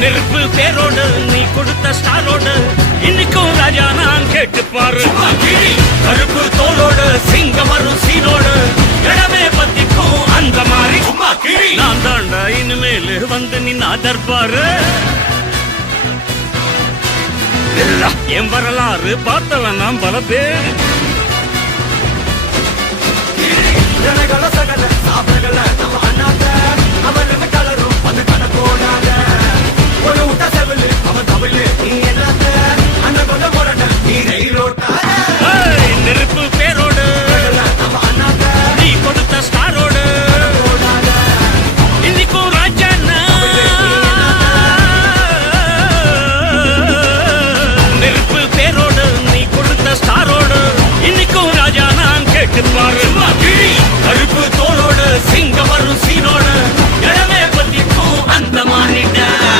நெருப்பு பேரோடு நீ கொடுத்த ஸ்டாரோடு இன்னைக்கும் ராஜா நான் கேட்டு பாரு. கருப்பு தோளோடு சிங்கம் வரும் சீனோடு இடமே பத்திக்கும் அந்த மாதிரி நான் தாண்டா இனிமேல் வந்து நின்னா தர்பாரு. என் வரலாறு பார்த்தவன் நாம் பல பேர். சகல சாப்பிடல நம்ம அண்ணாத்த அவருக்கு கலரும் அது கணக்கோட